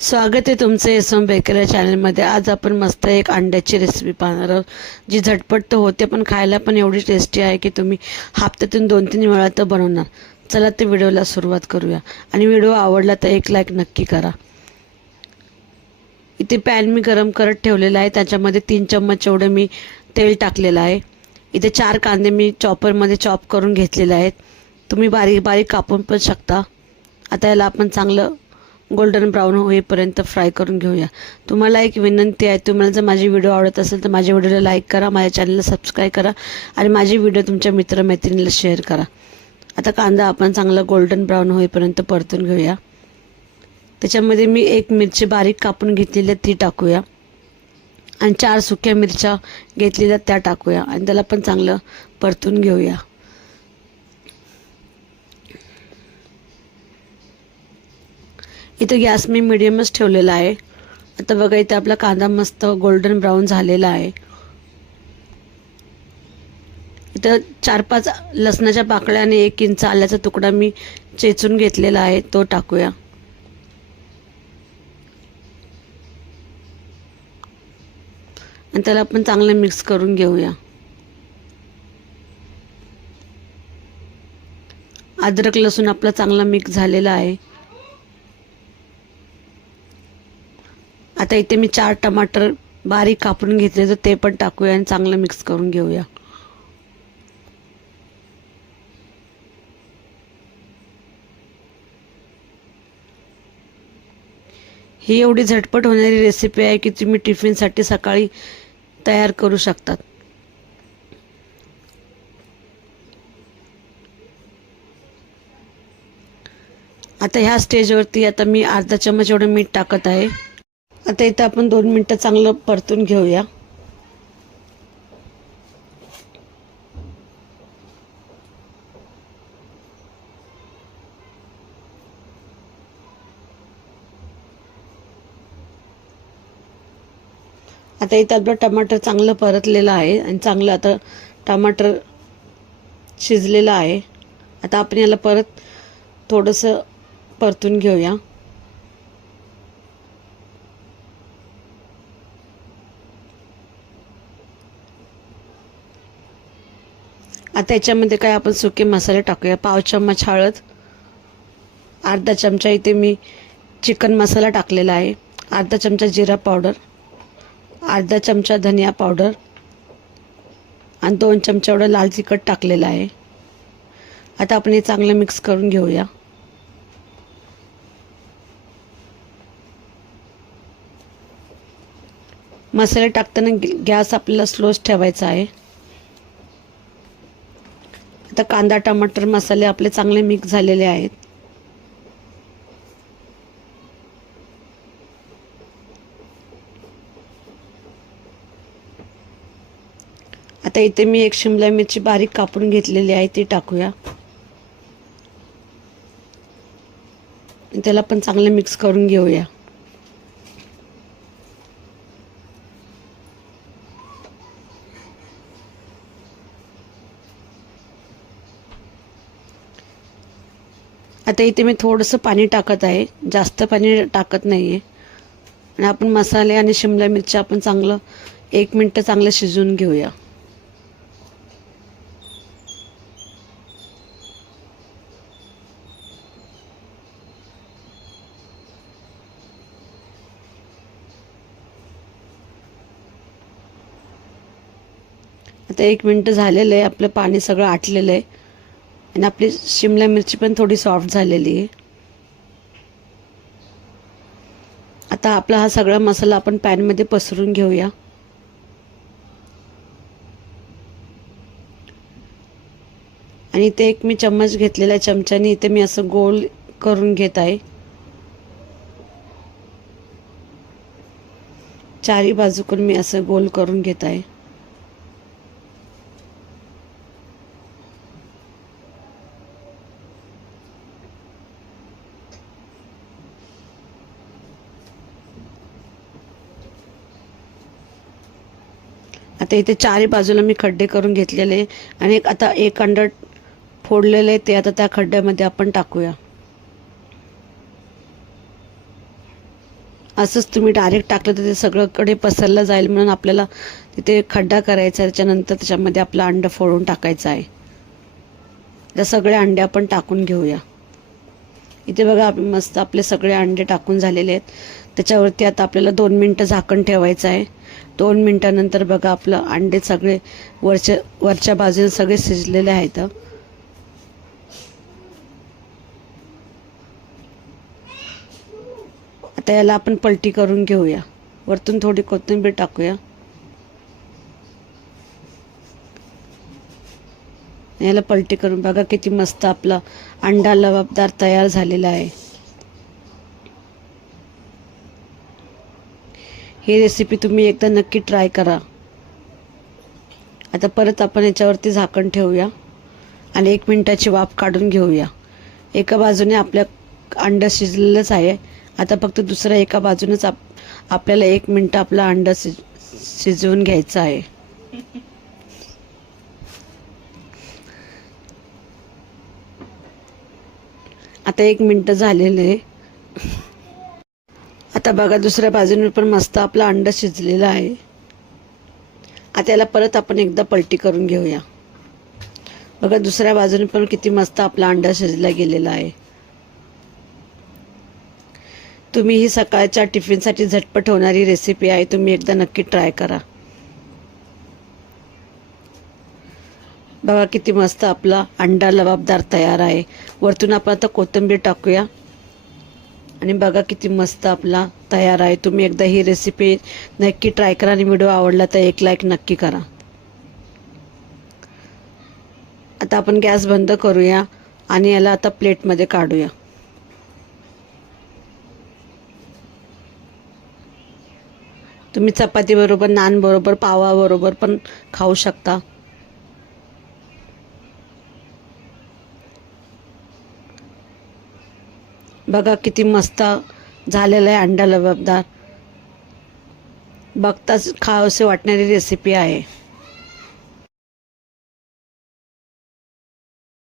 स्वागत आहे तुमचं एसम बेकर या चॅनलमध्ये आज आपण मस्त एक अंड्याची रेसिपी पाहणार आहोत जी झटपट तर होते पण खायला पण एवढी टेस्टी आहे की तुम्ही हप्त्यातून दोन तीन वेळा तर बनवणार. चला ते व्हिडिओला सुरुवात करूया. आणि व्हिडिओ आवडला तर एक लाईक नक्की करा. इथे पॅन मी गरम करत ठेवलेला आहे त्याच्यामध्ये तीन चम्मच एवढं मी तेल टाकलेलं आहे. इथे चार कांदे मी चॉपरमध्ये चॉप करून घेतलेले आहेत. तुम्ही बारीक बारीक कापून पण शकता. आता याला आपण चांगलं गोल्डन ब्राऊन होईपर्यंत फ्राय करून घेऊया. तुम्हाला एक विनंती आहे तुम्हाला जर माझे व्हिडिओ आवडत असेल तर माझ्या व्हिडिओला लाईक करा माझ्या चॅनलला सबस्क्राईब करा आणि माझे व्हिडिओ तुमच्या मित्रमैत्रिणीला शेअर करा. आता कांदा आपण चांगला गोल्डन ब्राऊन होईपर्यंत परतून घेऊया. त्याच्यामध्ये मी एक मिरची बारीक कापून घेतलेली ती टाकूया. आणि चार सुक्या मिरच्या घेतलेल्या त्या टाकूया. आणि त्याला पण चांगलं परतून घेऊया. इथं गॅस मी मिडियमच ठेवलेला आहे. आता बघा इथे आपला कांदा मस्त गोल्डन ब्राऊन झालेला आहे. इथं चार पाच लसणाच्या पाकळ्या आणि एक इंच आल्याचा तुकडा मी चेचून घेतलेला आहे. तो टाकूया. आणि त्याला आपण चांगलं मिक्स करून घेऊया. अद्रक लसूण आपला चांगला मिक्स झालेला आहे. आता इथे मी चार टमाटर बारीक कापून घेतले तर ते पण टाकूया आणि चांगलं मिक्स करून घेऊया. ही एवढी झटपट होणारी रेसिपी आहे की तुम्ही टिफिनसाठी सकाळी तयार करू शकतात. आता ह्या स्टेजवरती आता मी अर्धा चमच एवढं मीठ टाकत आहे. आता इथं आपण दोन मिनटं चांगलं परतून घेऊया. आता इथं आपलं टमाटर चांगलं परतलेलं आहे आणि चांगलं आता टमाटर शिजलेलं आहे. आता आपण याला परत थोडंसं परतून घेऊया. आता याच्यामध्ये काय आपण सुके मसाले टाकूया. पाव चम्मच हळद. अर्धा चमचा इथे मी चिकन मसाला टाकलेला आहे. अर्धा चमचा जिरा पावडर. अर्धा चमचा धनिया पावडर. आणि दोन चमचा एवढं लाल तिखट टाकलेलं आहे. आता आपण हे चांगलं मिक्स करून घेऊया. मसाले टाकताना गॅस आपल्याला स्लोच ठेवायचा आहे. आता कांदा टमाटर मसाले आपले चांगले मिक्स झालेले आहेत. आता इथे मी एक शिमला मिरची बारीक कापून घेतलेली आहे ती टाकूया. त्याला पण चांगलं मिक्स करून घेऊया. आता इथे मी थोडंसं पाणी टाकत आहे. जास्त पाणी टाकत नाही आहे आणि आपण मसाले आणि शिमला मिरची आपण चांगलं एक मिनटं चांगलं शिजवून घेऊया. आता एक मिनटं झालेलं आहे. आपलं पाणी सगळं आटलेलं आहे. आणि आपली शिमला मिरची पण थोडी सॉफ्ट झालेली आहे. आता आपला हा सगळा मसाला आपण पॅनमध्ये पसरून घेऊया. आणि ते एक मी चम्मच घेतलेल्या चमच्याने. इथे मी असं गोल करून घेत आहे. चारी बाजूकडून मी असं गोल करून घेत आहे. आता इथे चारही बाजूला मी खड्डे करून घेतलेले आणि एक आता एक अंडर फोडलेले ते आता त्या खड्ड्यामध्ये आपण टाकूया. असंच तुम्ही डायरेक्ट टाकलं तर ते सगळंकडे पसरलं जाईल म्हणून आपल्याला तिथे खड्डा करायचा त्याच्यानंतर त्याच्यामध्ये आपलं अंडं फोडून टाकायचं आहे. त्या सगळ्या अंडे आपण टाकून घेऊया. इथे बघा मस्त आपले सगळे अंडे टाकून झालेले आहेत. त्याच्यावरती आता आपल्याला दोन मिनटं झाकण ठेवायचं आहे. दोन मिनटानंतर बघा आपलं अंडे सगळे वरच्या वरच्या बाजूने सगळे शिजलेले आहेत. आता याला आपण पलटी करून घेऊया. वरतून थोडी कोथिंबीर टाकूया. याला पलटी करून बघा किती मस्त आपला अंडा लबाबदार तयार झालेला आहे. ही रेसिपी तुम्ही एकदा नक्की ट्राय करा. आता परत आपण याच्यावरती झाकण ठेवूया आणि एक मिनटाची वाफ काढून घेऊया. एका बाजूने आपल्या अंडं शिजलेलंच आहे. आता फक्त दुसऱ्या एका बाजूनच आप आपल्याला एक मिनटं आपलं अंड शिज शिजवून घ्यायचं आहे. आता एक मिनटं झालेलं. आहे आता बघा दुसऱ्या बाजूने पण मस्त आपला अंडा शिजलेला आहे. आता याला परत आपण एकदा पलटी करून घेऊया. बघा दुसऱ्या बाजूने पण किती मस्त आपला अंडा शिजला गेलेला आहे. तुम्ही ही सकाळच्या टिफिनसाठी झटपट होणारी रेसिपी आहे तुम्ही एकदा नक्की ट्राय करा. बघा किती मस्त आपला अंडा लबाबदार तयार आहे. वरतून आपण आता कोथिंबीर टाकूया. आणि बघा किती मस्त आपला तयार आहे. तुम्ही एकदा ही रेसिपी नक्की ट्राय करा आणि व्हिडिओ आवडला तर एक लाईक नक्की करा. आता आपण गॅस बंद करूया आणि याला आता प्लेटमध्ये काढूया. तुम्ही चपाती बरोबर नान बरोबर पावा बरोबर पण खाऊ शकता. बघा किती मस्त झालेलं आहे अंडा लबाबदार बघताच खावसे वाटणारी रेसिपी आहे.